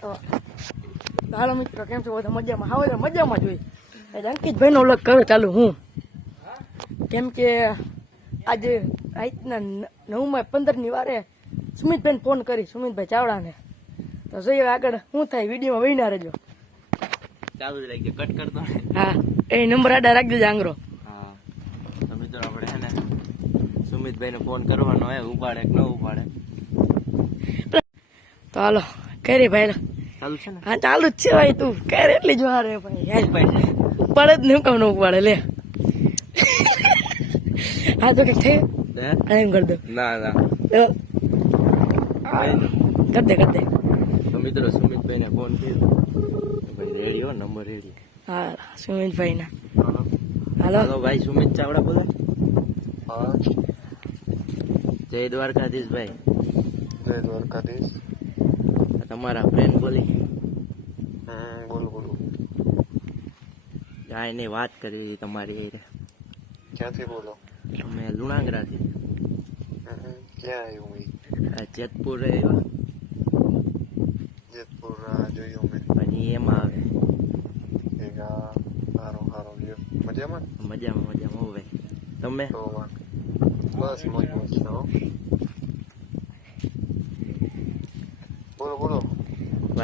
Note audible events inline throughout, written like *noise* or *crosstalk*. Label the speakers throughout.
Speaker 1: તો હાલો મિત્રો કેમ છો? બધા મજામાં? હવે તો મજામાં જ હોય. આજે અંકિતભાઈનો વ્લોગ કરો ચાલુ? હું? કેમ કે આજે આજના નવમાં પંદરની વારે સુમિતભાઈને ફોન કરી સુમિતભાઈ ચાવડાને. તો જોઈએ આગળ શું થાય વિડીયોમાં વહીના રહેજો.
Speaker 2: ચાલુ જ રાખજો કટ કરતો
Speaker 1: હા એ નંબર આડા રાખજો આંગરો
Speaker 2: હા તો મિત્રો આપણે હે ને સુમિતભાઈને ફોન કરવાનો હે ઉપાડે કે ન ઉપાડે?
Speaker 1: તો હાલો કરી ભાઈ
Speaker 2: ચાલુ છે ને?
Speaker 1: હા ચાલુ જ છે ભાઈ તું. કરે એટલી જો વાર હે ભાઈ. યાર
Speaker 2: ઉપાડ છે.
Speaker 1: જ નહીં કામ ન ઉપાડે લે. હા તો કંઈક થયું?
Speaker 2: હે?
Speaker 1: એમ કરી દો.
Speaker 2: ના ના.
Speaker 1: કર દે કર દે.
Speaker 2: તો મિત્રો સુમિતભાઈને ફોન કર્યો. ભાઈ રેડી હો નંબર રેડી
Speaker 1: હા સુમિતભાઈ ના
Speaker 2: હાલો.
Speaker 1: હાલો
Speaker 2: હાલો ભાઈ સુમિત ચાવડા બોલે? હા. જય દ્વારકાધીશ ભાઈ
Speaker 3: જય દ્વારકાધીશ.
Speaker 2: તમારા ફ્રેન્ડ બોલી.
Speaker 3: બોલો બોલો.
Speaker 2: એની વાત કરી તમારી એ
Speaker 3: ક્યાંથી બોલો?
Speaker 2: અમે લુણાગરાથી.
Speaker 3: ક્યાં આવ્યું મેં?
Speaker 2: જેતપુર આવ્યા.
Speaker 3: જેતપુર જોયું મેં.
Speaker 2: પછી એમાં આવે.
Speaker 3: સારો સારો મજામાં?
Speaker 2: મજામાં મજામાં હોવે તમે?
Speaker 3: બસ મોજ મોજ છે હો બોલો બોલો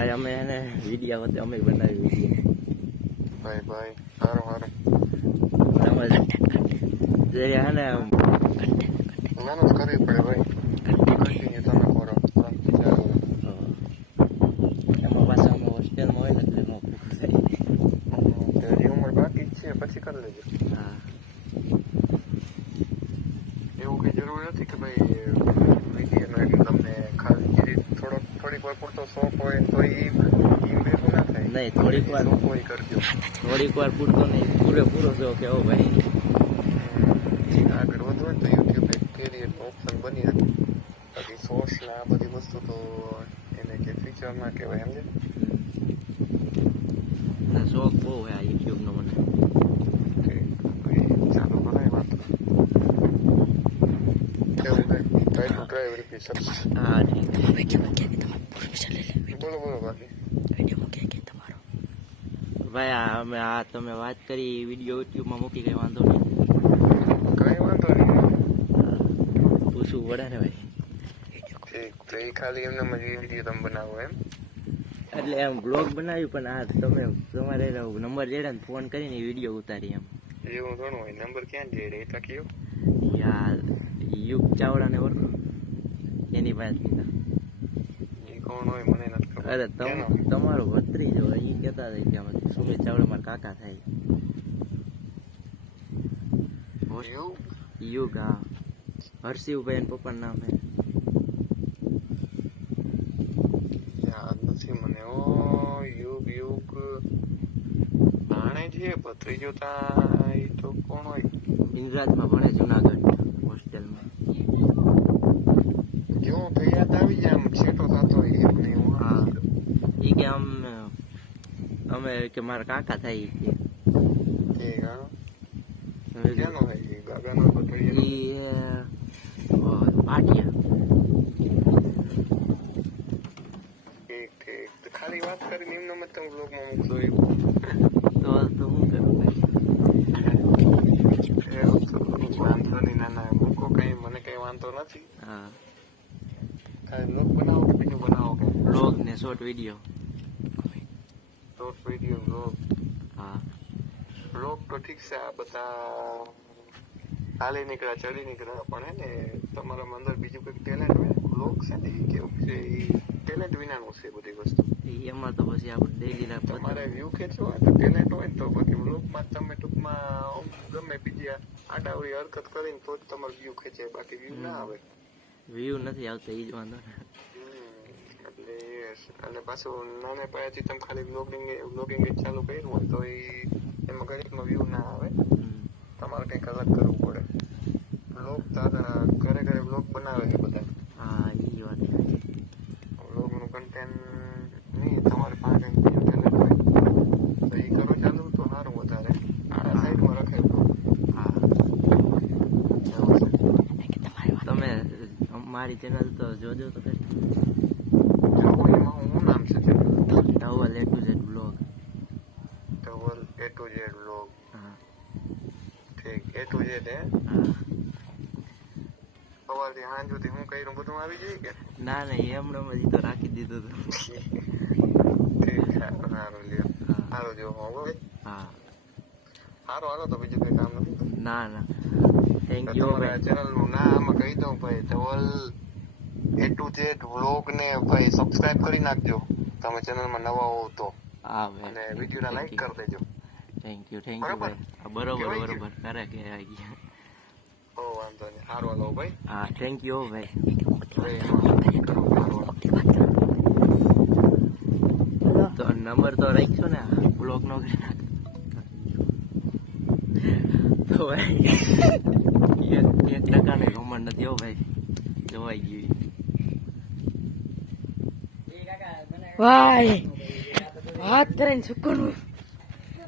Speaker 2: ભાઈ અમે એને વિડિયા વખતે અમે બનાવી છે.
Speaker 3: ભાઈ ભાઈ સારું સારું.
Speaker 2: તમે જે હે ને
Speaker 3: મહેનત કરવી પડે ભાઈ. કન્ટિન્યુ તમે કરો.
Speaker 2: એમાં પાછા અમે હોસ્ટેલમાં હોય ને એટલે નો
Speaker 3: ઉંમર બાકી છે પછી કરી લેજો.
Speaker 2: હા.
Speaker 3: એવું કઈ જરૂર નથી કે ભાઈ વિડીયોનો એટલે તમને ખાલી જે રીત થોડોક થોડીક વાર પૂરતો શોખ હોય તો એ ભેગું ના થાય.
Speaker 2: નહીં થોડીક વાર.
Speaker 3: કોઈ કરજો
Speaker 2: થોડીક વાર પૂરતો નહીં પૂરેપૂરો જો કે હો ભાઈ.
Speaker 3: આગળ વધવું તો યુટ્યુબ એક કેરિયરનો ઓપ્શન બની શકે. બાકી સોર્સ ને આ બધી વસ્તુ તો એને કે ફીચર ના કહેવાય સમજે
Speaker 2: ના શોખ બહુ હોય આ યુટ્યુબનો મને
Speaker 3: કે ભાઈ ચાલો કરાય વાત કેવું કઈ ટ્રાય ટુ ટ્રાય
Speaker 2: હા
Speaker 1: વિડીયોમાં ક્યાં કે તમારું પરમિશન લઈ લે
Speaker 3: બોલો બોલો બાકી
Speaker 1: વિડીયોમાં ક્યાં કે તમારો
Speaker 2: ભાઈ આ અમે આ તમે વાત કરી વીડિયો યુટ્યુબમાં મૂકી કઈ વાંધો નહીં
Speaker 3: કઈ વાંધો નહીં
Speaker 2: પૂછવું પડે ને ભાઈ
Speaker 3: તો એ ખાલી એમને વીડિયો તમે બનાવો એમ
Speaker 2: એટલે એમ બ્લોગ બનાવ્યું પણ આ તમે તમારે નંબર જેડા ને ફોન કરીને વીડિયો ઉતારી એમ
Speaker 3: એવું ઘણું હોય નંબર ક્યાં જઈ એટલે કયો
Speaker 2: યાર યુગ ચાવડા ને ઓળખો એની પાસે લીધા
Speaker 3: એ કોણ હોય મને નથી
Speaker 2: અરે
Speaker 3: તમારું?
Speaker 2: તમારો ભત્રીજો એ કહેતા હતા કે અમે સુમિત ચાવડા મારા કાકા થાય. યુગ હા. હર્ષિવભાઈ એના પપ્પાનું નામ હે
Speaker 3: છે ભત્રીજો તા એ તો કોણ હોય?
Speaker 2: ઇન્દ્રાજમાં ભણે જુનાગઢ હોસ્ટેલમાં.
Speaker 3: જો તો યાદ આવી જાય આમ છેટો થતો હોય એવું
Speaker 2: હા. એ કે આમ અમે કે મારા કાકા થાય ઈ કે.
Speaker 3: હા. ક્યાંનો એ ગાગાનો
Speaker 2: પાટિયા.
Speaker 3: તો ખાલી વાત કરીને એમને મત બ્લોગમાં એવું
Speaker 2: તો તો હું કરું
Speaker 3: વાંધો નહીં ના ના. મૂકો કઈ મને કઈ વાંધો નથી.
Speaker 2: હા.
Speaker 3: બ્લોગ બનાવો કે બીજું બનાવો કે
Speaker 2: વ્લોગ ને short video
Speaker 3: short video vlog
Speaker 2: હા
Speaker 3: વ્લોગ તો ઠીક છે આ બધા હાલી નીકળ્યા ચડી નીકળ્યા પણ હે ને તમારામાં અંદર બીજું કંઈક ટેલેન્ટ હોય બ્લોગ છે ને એ કેવું છે એ ટેલેન્ટ વિનાનું છે બધી વસ્તુ.
Speaker 2: એમાં તો પછી આપણે ડેલી લાઈફ
Speaker 3: તમારે વ્યૂ ખેંચવો હોય તો ટેલેન્ટ હોય તો પછી બ્લોગમાં તમે ટૂંકમાં ગમે બીજી આડાવડી હરકત કરીને તો જ તમારો વ્યૂ ખેંચે બાકી વ્યૂ ના આવે.
Speaker 2: વ્યૂ નથી આવતો ઈ જ વાંધો
Speaker 3: અને પાછું નાને પાયાથી તમે ખાલી બ્લોગિંગ બ્લોગિંગ જ ચાલુ કર્યું હોય તો એ એમાં ગણિતમાં વ્યૂ ના આવે તમારે કંઈક અલગ કરવું પડે બ્લોગ તારા મારી ચેનલ તો જોજો તો
Speaker 2: હું
Speaker 3: નામ છે Dhaval A to Z blog Dhaval A to Z blog
Speaker 2: હા. ઠીક એ ટુ ઝેડ હે? સવારથી
Speaker 3: સાંજ સુધી હું કર્યું બધું આવી જાય કે?
Speaker 2: ના ના એમ રમજી તો રાખી દીધો તો.
Speaker 3: ઠીક સારું લ્યો. સારું જો હવે
Speaker 2: હા
Speaker 3: સારું હાલો તો બીજું કઈ કામ નથી?
Speaker 2: ના ના. થેન્ક યુ ભાઈ
Speaker 3: ચેનલનું નામ કહી દઉં ભાઈ. Dhaval A to Z vlog ને ભાઈ સબસ્ક્રાઇબ કરી નાખજો. તમે ચેનલમાં નવા હોવ તો.
Speaker 2: હા
Speaker 3: અને
Speaker 2: ભાઈ
Speaker 3: વીડિયો ના લાઈક કરી દેજો.
Speaker 2: થેન્ક યુ થેન્ક યુ ભાઈ હા, બરોબર બરોબર. કરે કે આવી ગયા.
Speaker 3: ઓ વાંધો નહીં. સારું લો ભાઈ.
Speaker 2: હા થેન્ક યુ ભાઈ. તો નંબર તો રાખશો ને બ્લોક નો. કરી *laughs* નાખ તો ભાઈ. એક એક ટકા ને કમર નથી હો ભાઈ. જોવાઈ ગયું.
Speaker 1: ભાઈ હાથ કરીને સુકૂન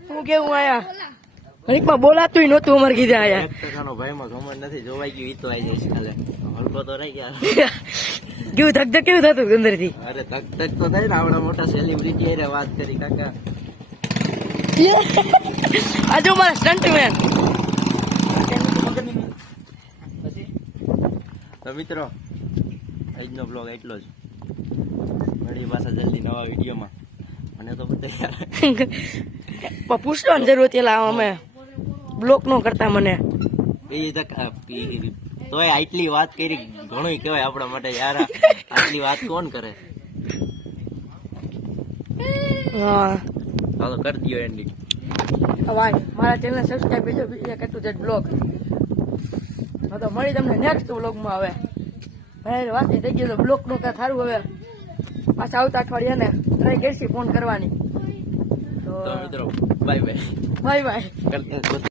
Speaker 1: હું કેવું આયા? બોલાતું નહોતું અમારે કીધે આયા.
Speaker 2: એક ટકાનો ભાઈમાં કમર નથી જોવાઈ ગયું ઈ તો આવી જઈશ કાલે. હલકો તો રહી ગયા.
Speaker 1: કેવું ધક ધક કેવું થતું અંદરથી?
Speaker 2: અરે ધક તક તો થાય ને આવડા મોટા સેલિબ્રિટી અરે વાત કરી કાકા.
Speaker 1: આજે મારા સ્ટન્ટ મેન
Speaker 2: તો મિત્રો આજનો બ્લોગ એટલો જ. મળી પાછા જલ્દી નવા વિડીયોમાં. મને તો બધા
Speaker 1: પૂછવાની જરૂર તેલા અમે બ્લોક નો કરતા મને.
Speaker 2: એ તોય આટલી વાત કરી ઘણું કહેવાય આપણા માટે યાર. આટલી વાત કોણ કરે?
Speaker 1: હા.
Speaker 2: ચાલો કરી દો એન્ડિંગ
Speaker 1: ભાઈ મારા ચેનલ સબસ્ક્રાઇબ કરજો બીજા કેટલું છે બ્લોગ તો મળી તમને નેક્સ્ટ બ્લોગમાં હવે. ભાઈ વાત થઈ ગઈ તો બ્લોકનું કાંઈ સારું હવે. પાછા આવતા અઠવાડિયે ને ટ્રાય કરશી ફોન કરવાની. તો
Speaker 2: મિત્રો બાય બાય
Speaker 1: બાય બાય